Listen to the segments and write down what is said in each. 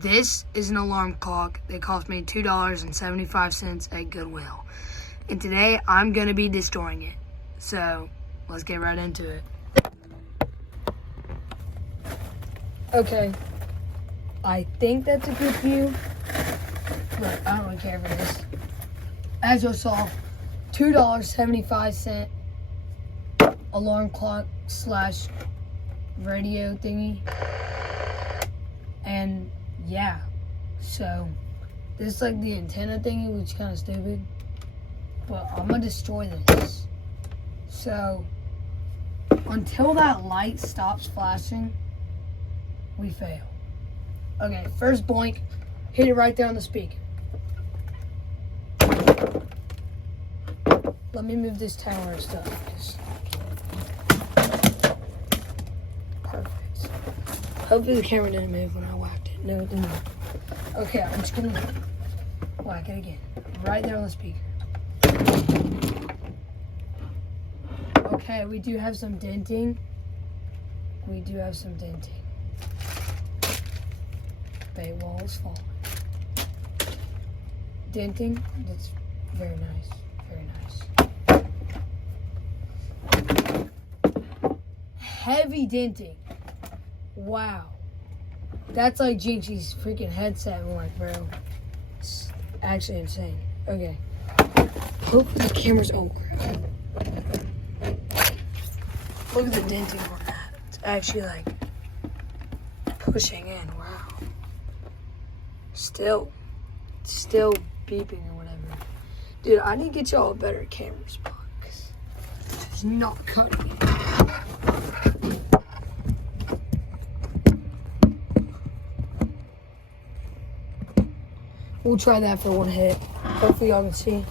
This is an alarm clock that cost me $2.75 at Goodwill. And today I'm going to be destroying it. So let's get right into it. Okay, I think that's a good view, but I don't really care for this. As you saw, $2.75 alarm clock slash radio thingy. And yeah, so this is like the antenna thingy, which is kind of stupid, but I'm gonna destroy this. So until that light stops flashing, we fail. Okay, first boink, hit it right there on the speaker. Let me move this tower and stuff. Perfect. Hopefully the camera didn't move when I whacked it. No, it didn't. Okay, I'm just gonna whack it again. Right there on the speaker. Okay, we do have some denting. Bay wall is falling. Denting, that's very nice. Heavy denting. Wow. That's like Jinxie's freaking headset. I'm like, bro, it's actually insane. Okay. Hopefully the camera's, oh crap. Look at the denting on that. It's actually like pushing in. Wow. Still beeping or whatever. Dude, I need to get y'all a better camera spot because it's not cutting it. We'll try that for one hit. Hopefully y'all can see.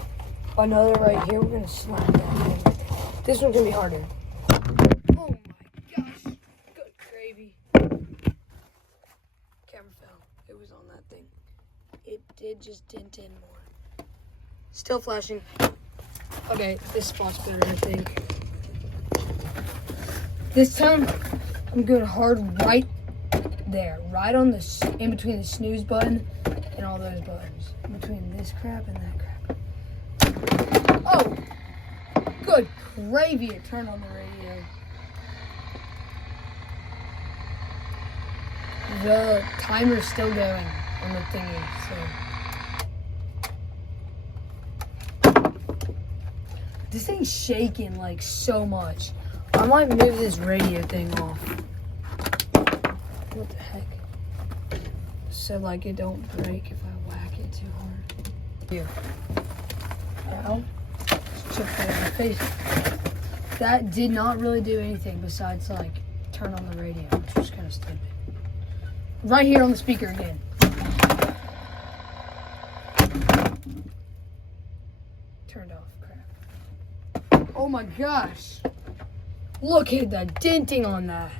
Another right here. We're gonna slide that. This one's gonna be harder. Oh my gosh. Good gravy. Camera fell. It was on that thing. It did just dent in more. Still flashing. Okay, this spot's better, I think. This time, I'm going hard right there. Right on the, in between the snooze button and all those buttons. In between this crap and that crap. Oh! Good gravy, it turned on the radio. The timer's still going on the thingy, so. This thing's shaking like so much. I might move this radio thing off. What the heck? So like it don't break if I whack it too hard. Here. Now, check that in the face. That did not really do anything besides like turn on the radio, which was kind of stupid. Right here on the speaker again. Turned off, crap. Oh my gosh. Look at the denting on that.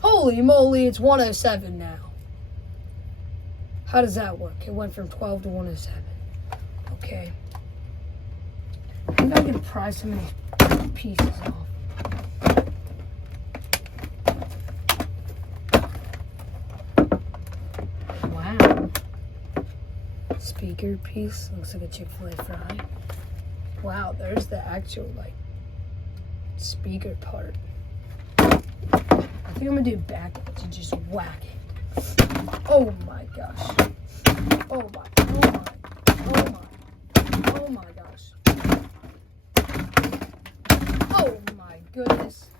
Holy moly, it's 107 now. How does that work? It went from 12 to 107. Okay. I think I can pry some of these pieces off. Wow. Speaker piece. Looks like a Chick-fil-A fry. Wow, there's the actual, like, speaker part. I think I'm gonna do it backwards and just whack it. Oh my gosh. Oh my gosh. Oh my goodness.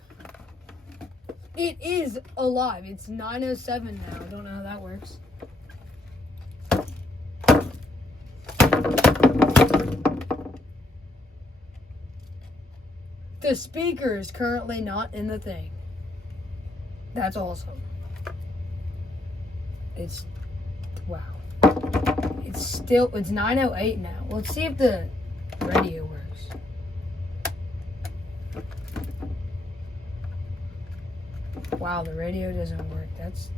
It is alive. It's 9:07 now. I don't know how that works. The speaker is currently not in the thing. That's awesome. It's, wow. It's 9:08 now. Let's see if the radio works. Wow, the radio doesn't work. That's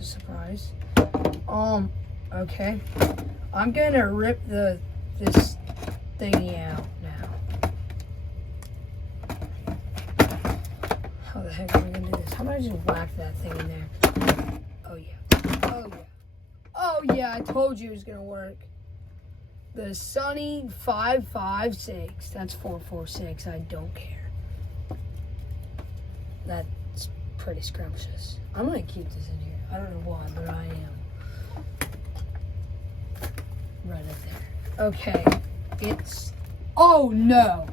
a surprise. Okay. I'm gonna rip this thingy out now. How the heck am I gonna do this? How about I just whack that thing in there? Oh yeah. Oh yeah. Oh yeah, I told you it was gonna work. The Sunny 556. That's 446. I don't care. That's pretty scrumptious. I'm gonna keep this in here. I don't know why, but I am. Right up there. Okay. It's. Oh no!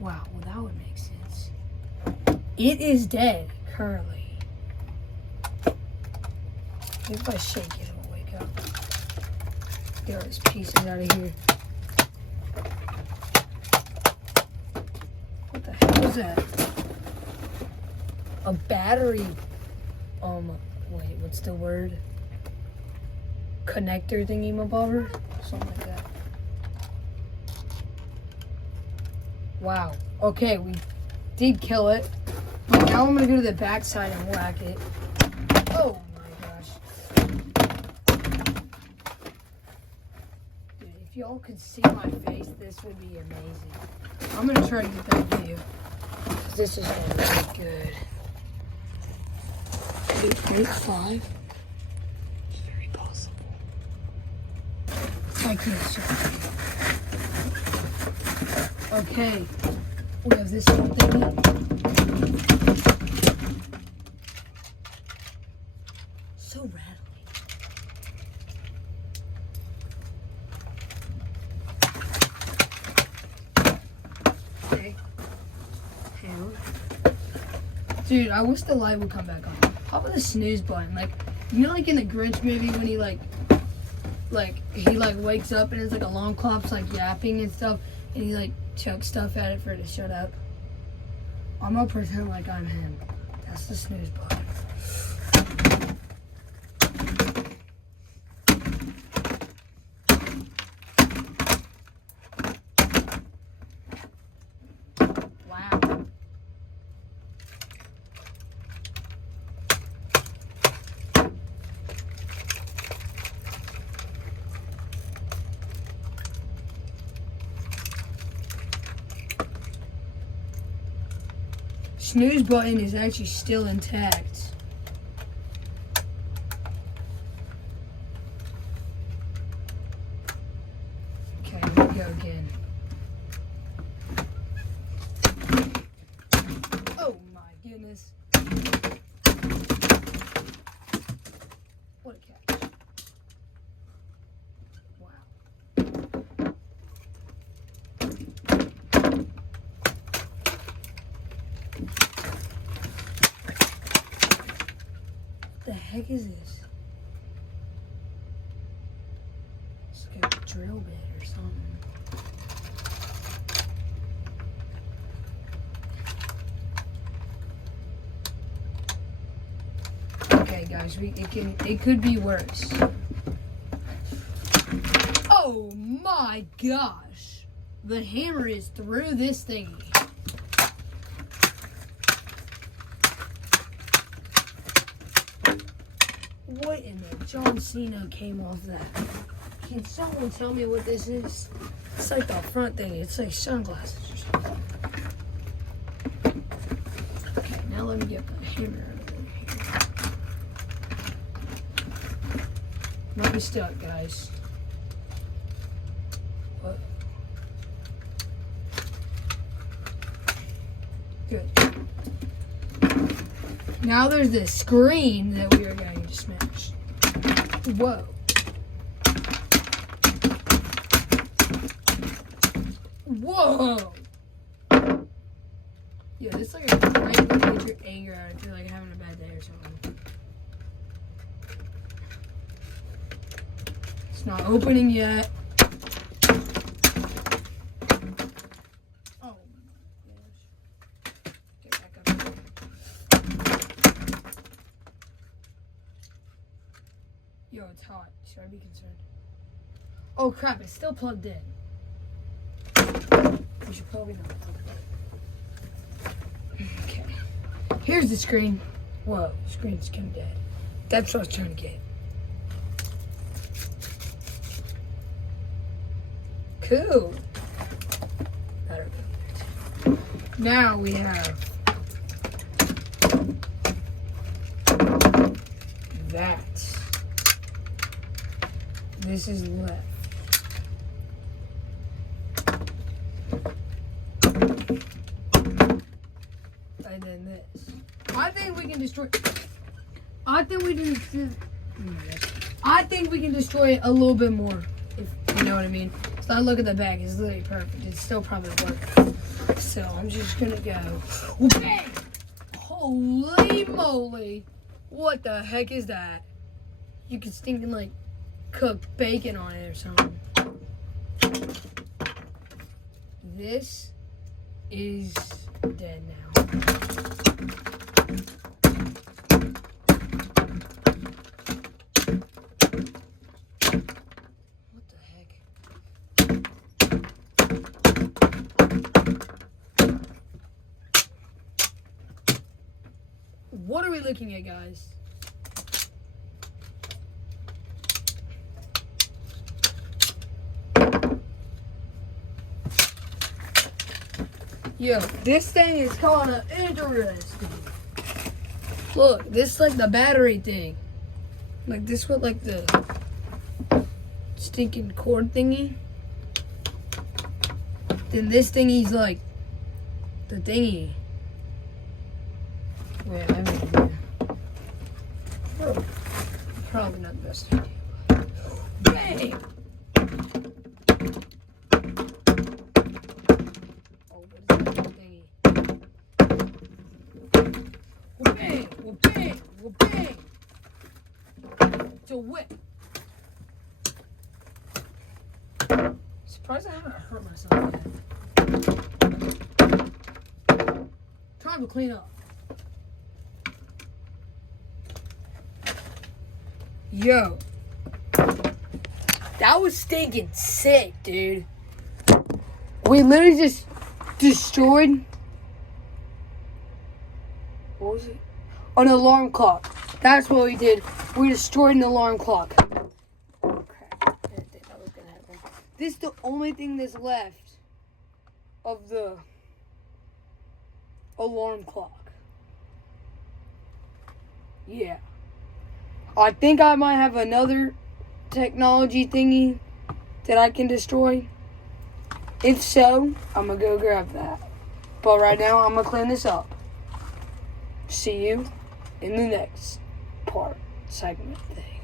Wow, well that would make sense. It is dead currently. Maybe if I shake it, it'll wake up. Get all these pieces out of here. What the heck was that? A battery. Wait, what's the word? Connector thingy mabobber? Something like that. Wow. Okay, we did kill it. But now I'm gonna go to the back side and whack it. Oh my gosh. Dude, if y'all could see my face, this would be amazing. I'm gonna try to get that video. This is gonna be good. 8.5. It's very possible. I can't show you. Okay, we have this little thingy. So rattly. Okay. Hammer. Dude, I wish the light would come back on. How about the snooze button? Like, you know, like in the Grinch movie when he he wakes up and it's like alarm clock's like yapping and stuff, and he like chucks stuff at it for it to shut up. I'm gonna pretend like I'm him. That's the snooze button. Wow. Snooze button is actually still intact. Okay, here we go again. Oh my goodness. What a catch. Wow. What the heck is this? It's like a drill bit or something. Okay, guys, it could be worse. Oh my gosh! The hammer is through this thingy. What in the John Cena came off that? Can someone tell me what this is? It's like the front thing. It's like sunglasses or something. Okay, now let me get the hammer out of here. Might be stuck, guys. What? Good. Now there's this screen that we are going to smash. Whoa. Whoa! Yeah, this is like a great way to get your anger out if you're like having a bad day or something. It's not opening yet. Oh my gosh. Get back up here. Yo, it's hot. Should I be concerned? Oh crap, it's still plugged in. We should probably not plug it in. Okay. Here's the screen. Whoa, the screen's kind of dead. That's what I was trying to get. Cool. Now we have that. This is left. And then this. I think we can destroy. I think we can destroy it a little bit more, if you know what I mean. So I look at the back; it's literally perfect. It's still probably working. So I'm just gonna go. Bang! Holy moly! What the heck is that? You could stinking like cook bacon on it or something. This is dead now. What the heck? What are we looking at, guys? Yo, this thing is kind of interesting. Look, this is like the battery thing. Like this with like the stinking cord thingy. Then this thingy's like the thingy. Wait, I mean, yeah. Probably not the best idea. Bang! Bang! It's a whip. Surprised I haven't hurt myself yet. Time to clean up. Yo. That was stinking sick, dude. We literally just destroyed. What was it? An alarm clock. That's what we did. We destroyed an alarm clock. Oh, crap. I didn't think that was gonna happen. This is the only thing that's left of the alarm clock. Yeah. I think I might have another technology thingy that I can destroy. If so, I'm gonna go grab that. But right now, I'm gonna clean this up. See you in the next segment thing.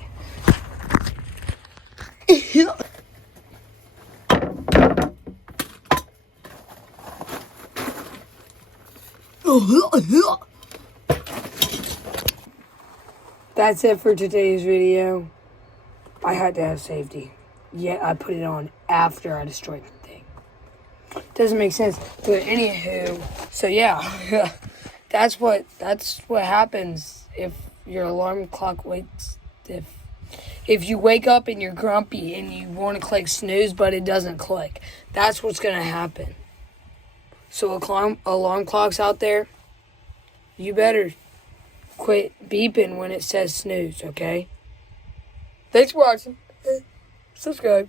That's it for today's video. I had to have safety. Yet I put it on after I destroyed the thing. Doesn't make sense. But anywho, so yeah. That's what happens if your alarm clock wakes. If you wake up and you're grumpy and you want to click snooze but it doesn't click, that's what's gonna happen. So alarm clocks out there, you better quit beeping when it says snooze, okay? Thanks for watching. Subscribe.